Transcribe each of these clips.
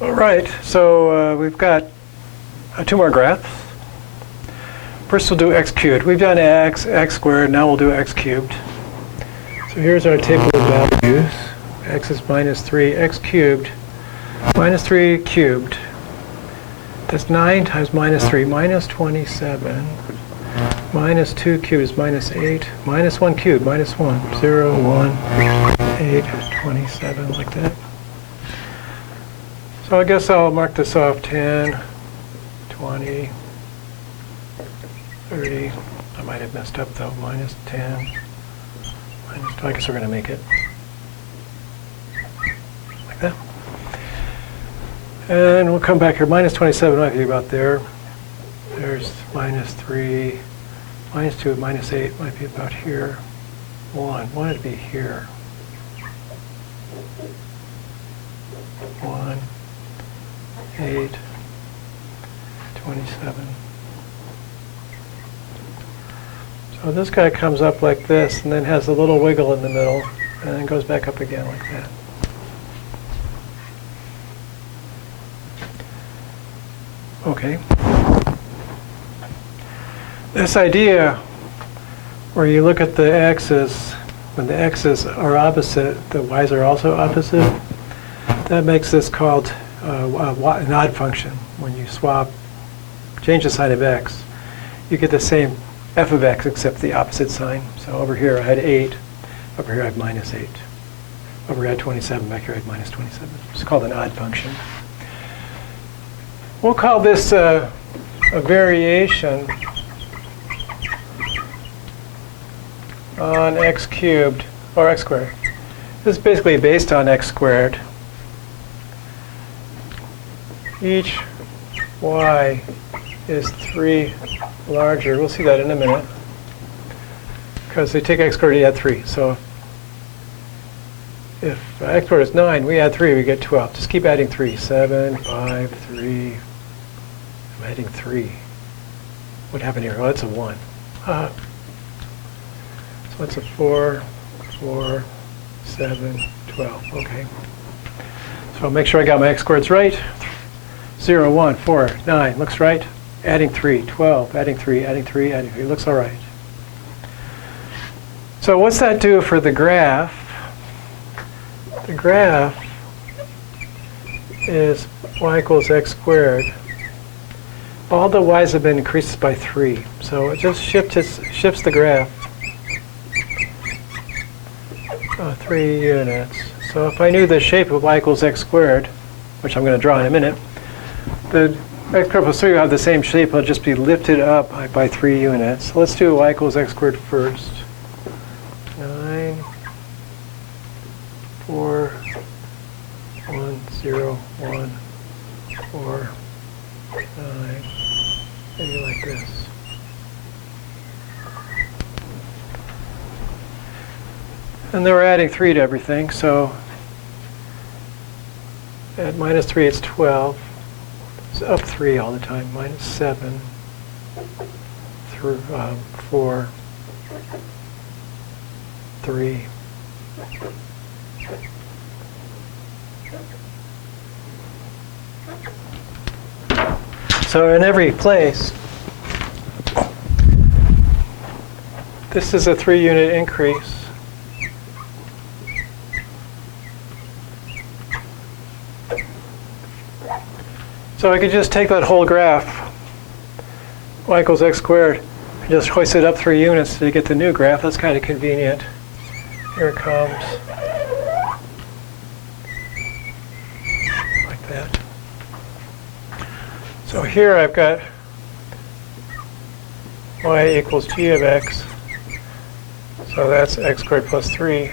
All right, so we've got two more graphs. First we'll do x cubed. We've done x squared, now we'll do x cubed. So here's our table of values. X is minus 3, x cubed, minus 3 cubed. That's 9 times minus 3, minus 27. Minus 2 cubed is minus 8. Minus 1 cubed, minus 1. 0, 1, 8, 27, like that. So I guess I'll mark this off 10, 20, 30. I might have messed up though. Minus 10, minus 2. I guess we're going to make it like that. And we'll come back here. Minus 27 might be about there. There's minus 3. Minus 2, minus 8 might be about here. 1 would be here. 1, 8, 27. So this guy comes up like this and then has a little wiggle in the middle and then goes back up again like that. Okay. This idea where you look at the x's, when the x's are opposite, the y's are also opposite, that makes this called an odd function. When you change the sign of x, you get the same f of x except the opposite sign. So over here I had 8, over here I have minus 8. Over here I had 27, back here I had minus 27. It's called an odd function. We'll call this a variation on x cubed, or x squared. This is basically based on x squared. Each y is 3 larger. We'll see that in a minute. Because they take x squared, you add 3. So if x squared is 9, we add 3, we get 12. Just keep adding 3. 7, 5, 3. I'm adding 3. What happened here? Oh, that's a 1. So it's a 4, 4, 7, 12. Okay. So I'll make sure I got my x squareds right. 0, 1, 4, 9. Looks right. Adding 3, 12. Adding 3, adding 3, adding 3. Looks all right. So what's that do for the graph? The graph is y equals x squared. All the y's have been increased by 3. So it just shifts the graph 3 units. So if I knew the shape of y equals x squared, which I'm going to draw in a minute, the x squared plus 3 will have the same shape. It'll just be lifted up by 3 units. So let's do y equals x squared first. 9, 4, 1, 0, 1, 4, 9. Maybe like this. And then we're adding 3 to everything, so at minus 3 it's 12. It's up 3 all the time. Minus 7 through 4, 3. So in every place, this is a 3-unit increase. So I could just take that whole graph, y equals x squared, and just hoist it up 3 units to get the new graph. That's kind of convenient. Here it comes. Like that. So here I've got y equals g of x. So that's x squared plus 3.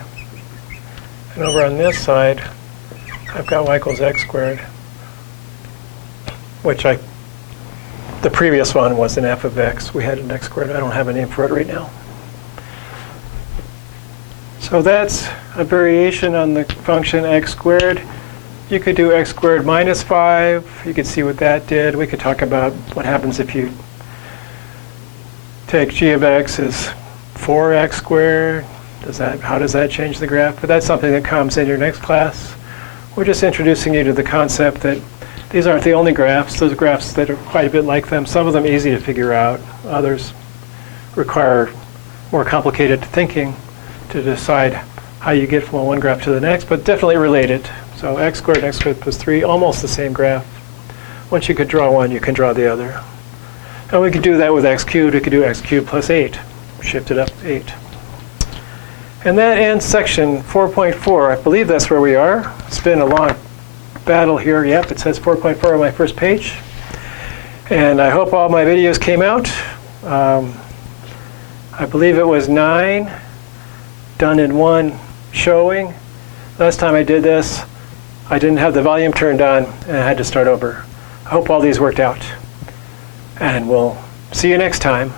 And over on this side, I've got y equals x squared, which the previous one was an f of x. We had an x squared. I don't have a name for it right now. So that's a variation on the function x squared. You could do x squared minus 5. You could see what that did. We could talk about what happens if you take g of x as 4x squared. How does that change the graph? But that's something that comes in your next class. We're just introducing you to the concept that These aren't the only graphs. Those are graphs that are quite a bit like them. Some of them easy to figure out. Others require more complicated thinking to decide how you get from one graph to the next, but definitely related. So x squared and x squared plus 3, almost the same graph. Once you could draw one, you can draw the other. And we could do that with x cubed. We could do x cubed plus 8. Shift it up 8. And that ends section 4.4. I believe that's where we are. It's been a long battle here. Yep, it says 4.4 on my first page. And I hope all my videos came out. I believe it was 9 done in one showing. Last time I did this, I didn't have the volume turned on and I had to start over. I hope all these worked out. And we'll see you next time.